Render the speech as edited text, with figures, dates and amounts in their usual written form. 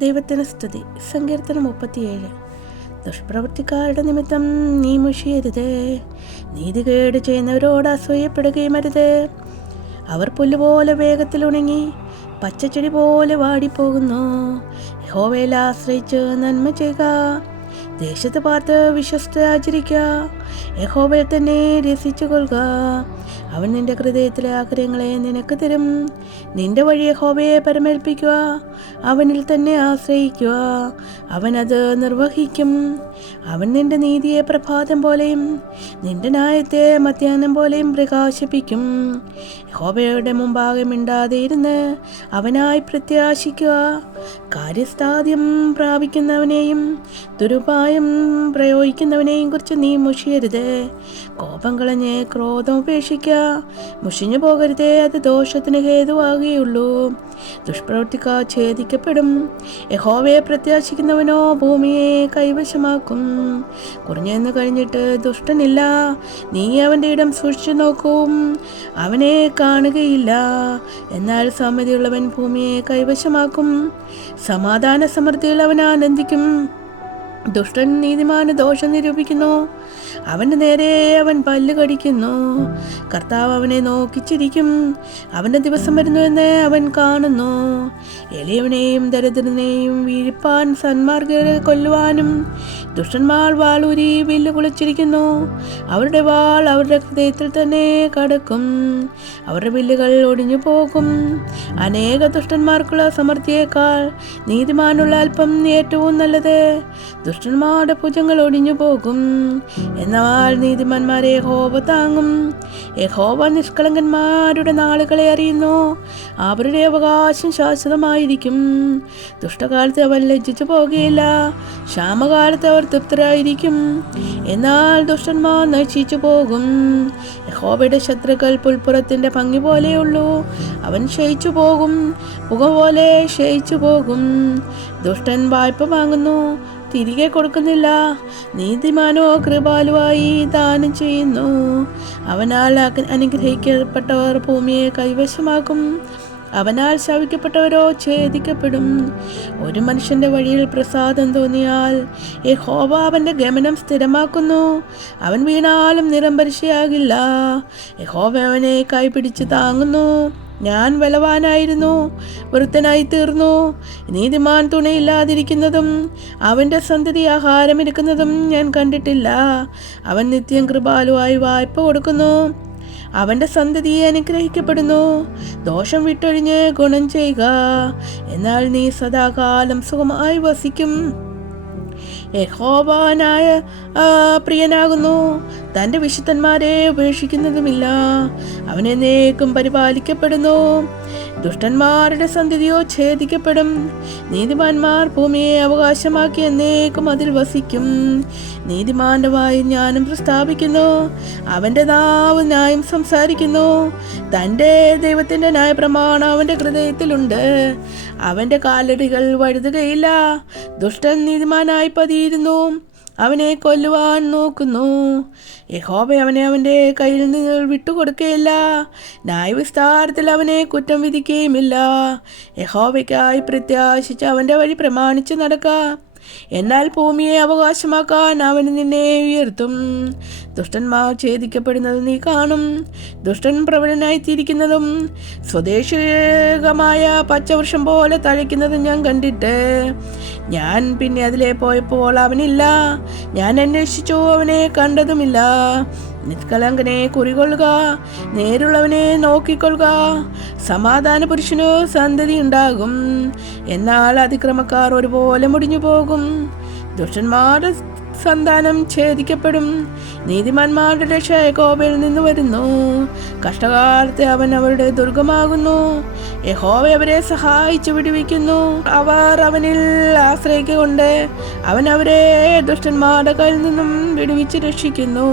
ദൈവത്തിന് സ്തുതി. സങ്കീർത്തനം 37. ദുഷ്പ്രവൃത്തിക്കാരുടെ നിമിത്തം നീ മുഷിയരുത്, നീതികേട് ചെയ്യുന്നവരോട് അസൂയപ്പെടുകയും അരുത്. അവർ പുല്ലുപോലെ വേഗത്തിൽ ഉണങ്ങി പച്ചച്ചെടി പോലെ വാടിപ്പോകുന്നു. യഹോവയിൽ ആശ്രയിച്ച് നന്മ ചെയ്യുക, ദേശത്ത് പാർത്ത് വിശ്വസ്ത ആചരിക്കുക. യഹോവയിൽ തന്നെ രസിച്ചു കൊള്ളുക, അവൻ നിന്റെ ഹൃദയത്തിലെ ആഗ്രഹങ്ങളെ നിനക്ക് തരും. നിന്റെ വഴി യഹോവയെ പരമേൽപ്പിക്കുക, അവനിൽ തന്നെ ആശ്രയിക്കുക, അവൻ അത് നിർവഹിക്കും. അവൻ നിന്റെ നീതിയെ പ്രഭാതം പോലെയും നിന്റെ ന്യായത്തെ മധ്യാഹ്നം പോലെയും പ്രകാശിപ്പിക്കും. യഹോവയുടെ മുമ്പാകെ മിണ്ടാതെ ഇരുന്ന് അവനായി പ്രത്യാശിക്കുക. കാര്യസ്ഥാദ്യം പ്രാപിക്കുന്നവനെയും ദുരുപായം പ്രയോഗിക്കുന്നവനെയും കുറിച്ച് നീ മുഷിയരുത്. കോപം കളഞ്ഞ് ക്രോധം ഉപേക്ഷിക്കുക, മുഷിഞ്ഞു പോകരുതേ, അത് ദോഷത്തിന് ഹേതുവാകുകയുള്ളൂ. ദുഷ്പ്രവൃത്തിക്കാർ ഛേദിക്കപ്പെടും, യഹോവയെ പ്രത്യാശിക്കുന്നവനോ ഭൂമിയെ കൈവശമാക്കും. കുറഞ്ഞെന്ന് കഴിഞ്ഞിട്ട് ദുഷ്ടനില്ല, നീ അവൻ്റെ ഇടം സൂക്ഷിച്ചു നോക്കും, അവനെ കാണുകയില്ല. എന്നാൽ സമ്മതിയുള്ളവൻ ഭൂമിയെ കൈവശമാക്കും, സമാധാന സമൃദ്ധിയിൽ അവൻ ആനന്ദിക്കും. ദുഷ്ടൻ നീതിമാന് ദോഷം നിരൂപിക്കുന്നു, അവൻ്റെ നേരെ അവൻ പല്ല് കടിക്കുന്നു. കർത്താവ് അവനെ നോക്കിച്ചിരിക്കും, അവൻ്റെ ദിവസം വരുന്നുവെന്ന് അവൻ കാണുന്നു. എളിയവനെയും ദരിദ്രനെയും വീഴിപ്പാൻ സന്മാർഗ്ഗരെ കൊല്ലുവാനും ദുഷ്ടന്മാർ വാളൂരി വില്ല് കുളിച്ചിരിക്കുന്നു. അവരുടെ വാൾ അവരുടെ ഹൃദയത്തിൽ തന്നെ കടക്കും, അവരുടെ വില്ലുകൾ ഒടിഞ്ഞു പോകും. അനേക ദുഷ്ടന്മാർക്കുള്ള സമൃദ്ധിയേക്കാൾ നീതിമാനുള്ള അല്പം ഏറ്റവും നല്ലത്. ദുഷ്ടന്മാരുടെ ഭുജങ്ങൾ ഒടിഞ്ഞു പോകും, എന്നാൽ നീതിമാന്മാരെ യഹോവ താങ്ങും. യഹോവ നിഷ്കളങ്കന്മാരുടെ നാളുകളെ അറിയുന്നു, അവരുടെ അവകാശം ശാശ്വതമായിരിക്കും. ദുഷ്ടകാലത്ത് അവൻ ലജ്ജിച്ചു പോകുകയില്ല, ക്ഷാമകാലത്ത് അവർ തൃപ്തരായിരിക്കും. എന്നാൽ ദുഷ്ടന്മാർ നശിച്ചു പോകും. യഹോവയുടെ ശത്രുക്കൾ പുൽപ്പുറത്തിൻ്റെ ഭംഗി പോലെയുള്ളൂ, അവൻ ക്ഷയിച്ചു പോകും, പുക പോലെ ക്ഷയിച്ചു പോകും. ദുഷ്ടൻ വായ്പ വാങ്ങുന്നു, തിരികെ കൊടുക്കുന്നില്ല, നീതിമാനോ കൃപാലുവായി ദാനം ചെയ്യുന്നു. അവനാൽ അനുഗ്രഹിക്കപ്പെട്ടവർ ഭൂമിയെ കൈവശമാക്കും, അവനാൽ ശവിക്കപ്പെട്ടവരോ ഛേദിക്കപ്പെടും. ഒരു മനുഷ്യൻ്റെ വഴിയിൽ പ്രസാദം തോന്നിയാൽ യഹോവ അവൻ്റെ ഗമനം സ്ഥിരമാക്കുന്നു, അവൻ വീണാലും നിറംപരിശയാകില്ല. യഹോവ അവനെ കൈപിടിച്ച് താങ്ങുന്നു. ഞാൻ ബലവാനായിരുന്നു, വൃദ്ധനായി തീർന്നു. നീതിമാൻ തുണയില്ലാതിരിക്കുന്നതും അവൻ്റെ സന്തതി ആഹാരമിരിക്കുന്നതും ഞാൻ കണ്ടിട്ടില്ല. അവൻ നിത്യം കൃപാലുവായി വായ്പ കൊടുക്കുന്നു, അവൻ്റെ സന്തതി അനുഗ്രഹിക്കപ്പെടുന്നു. ദോഷം വിട്ടൊഴിഞ്ഞ് ഗുണം ചെയ്യുക, എന്നാൽ നീ സദാകാലം സുഖമായി വസിക്കും. യഹോവനായ പ്രിയനാകുന്നു, തൻ്റെ വിശുദ്ധന്മാരെ ഉപേക്ഷിക്കുന്നതുമില്ല, അവൻ എന്നേക്കും പരിപാലിക്കപ്പെടുന്നു. ദുഷ്ടന്മാരുടെ സന്തതിയോ ഛേദിക്കപ്പെടും, നീതിമാന്മാർ ഭൂമിയെ അവകാശമാക്കി എന്നേക്കും അതിൽ വസിക്കും. നീതിമാന്റെ വായി ജ്ഞാനം പ്രസ്താവിക്കുന്നു, അവൻ്റെ നാവ് ന്യായം സംസാരിക്കുന്നു. തൻ്റെ ദൈവത്തിൻ്റെ ന്യായപ്രമാണം അവൻ്റെ ഹൃദയത്തിലുണ്ട്, അവൻ്റെ കാലടികൾ വഴുതുകയില്ല. ദുഷ്ടൻ നീതിമാനായി പതിയിരുന്നു, അവനെ കൊല്ലുവാൻ നോക്കുന്നു. യഹോവ അവനെ അവൻ്റെ കയ്യിൽ നിന്ന് വിട്ടുകൊടുക്കുകയില്ല, ന്യായവിസ്താരത്തിൽ അവനെ കുറ്റം വിധിക്കുകയുമില്ല. യഹോവയ്ക്കായി പ്രത്യാശിച്ച് അവൻ്റെ വഴി പ്രമാണിച്ച് നടക്കുക, എന്നാൽ ഭൂമിയെ അവകാശമാക്കാൻ അവൻ നിന്നെ ഉയർത്തും. ദുഷ്ടന്മാർ ഛേദിക്കപ്പെടുന്നത് നീ കാണും, ദുഷ്ടൻ പ്രബലനായിത്തീരിക്കുന്നതും സ്വദേശികമായ പച്ചവൃക്ഷം പോലെ തഴയ്ക്കുന്നതും ഞാൻ കണ്ടിട്ട്. ഞാൻ പിന്നെ അതിലെ പോയപ്പോൾ അവനില്ല, ഞാൻ അന്വേഷിച്ചു, അവനെ കണ്ടതുമില്ല. നിഷ്കളങ്കനെ കുറികൊള്ളുക, നേരുള്ളവനെ നോക്കിക്കൊള്ളുക, സമാധാന പുരുഷനു സന്തതി ഉണ്ടാകും. എന്നാൽ അതിക്രമക്കാർ ഒരുപോലെ മുടിഞ്ഞു പോകും. ദുഷ്ടന്മാരുടെ സന്താനം ഛേദിക്കപ്പെടും, നീതിമാന്മാരുടെ രക്ഷ യഹോവയിൽ നിന്ന് വരുന്നു. കഷ്ടകാലത്ത് അവൻ അവരുടെ ദുർഗമാകുന്നു, യഹോവ അവരെ സഹായിച്ചു വിടുവിക്കുന്നു. അവർ അവനിൽ ആശ്രയിക്കൊണ്ട് അവൻ അവരെ ദുഷ്ടന്മാരുടെ കയ്യിൽ നിന്നും വിടുവിച്ച് രക്ഷിക്കുന്നു.